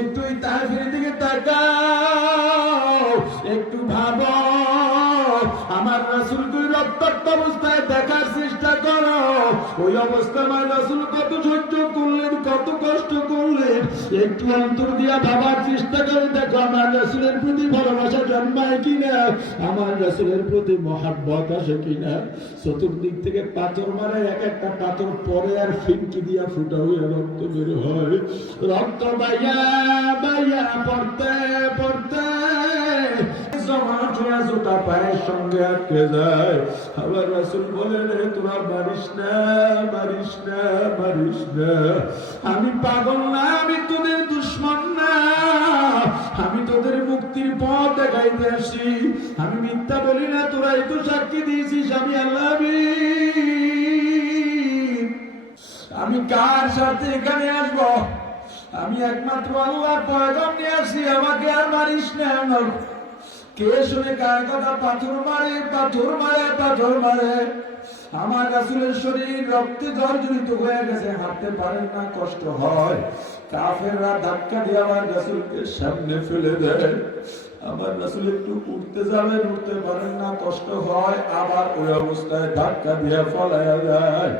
একটু তাহিরের দিকে তাকাও, একটু ভাবো, আমার রাসূলকে রক্তাক্ত অবস্থায় দেখার চেষ্টা করো। ওই অবস্থায় আমার রাসূল কত সহ্য করলেন, কত কষ্ট করলেন, একটু অন্তর দিয়া ভাবার চেষ্টা করে দেখো আমার রাসূলের প্রতি ভালোবাসা জন্মায় কিনা, আমার রাসূলের প্রতি মহাব্বত আসে কিনা। চতুর্দিক থেকে পাথর মারে, এক একটা পাথর পরে আর ফিনকি দিয়া ফুটা হইয়া রক্ত বের হয়, রক্ত বাইয়া বাইয়া পড়তে পড়তে জমাট হইয়া জোটা পায়ের সঙ্গে আটকে যায়। আবার রাসূল বলেন, রে তোরা মারিস না, মারিস না, মারিস না, আমি পাগল না, আমি তোদের দুশমন না, আমি তোদের মুক্তির পথ দেখাইতে আসি, আমি মিথ্যা বলি না, তোরাই তো সাক্ষী দিয়েছিস আমি আল্লাহ। আমি কার সাথে এখানে আসবো? আমি একমাত্র আল্লাহর পয়গাম নিয়ে আসি, আমাকে আর মারিস না। কে শুনে কার কথা? পাথর মারে, পাথর মারে, পাথর মারে। আমার রাসূলের শরীর রক্তে জর্জরিত হয়ে গেছে, হাঁটতে পারেন না, কষ্ট হয়। কাফেররা ধাক্কা দিয়ে আমার রাসূলকে সামনে ফেলে দেয়। আমার রাসূল একটু উঠতে যাবেন, উঠতে পারেন না, কষ্ট হয়, আবার ওই অবস্থায় ধাক্কা দিয়ে ফলাইয়া যায়।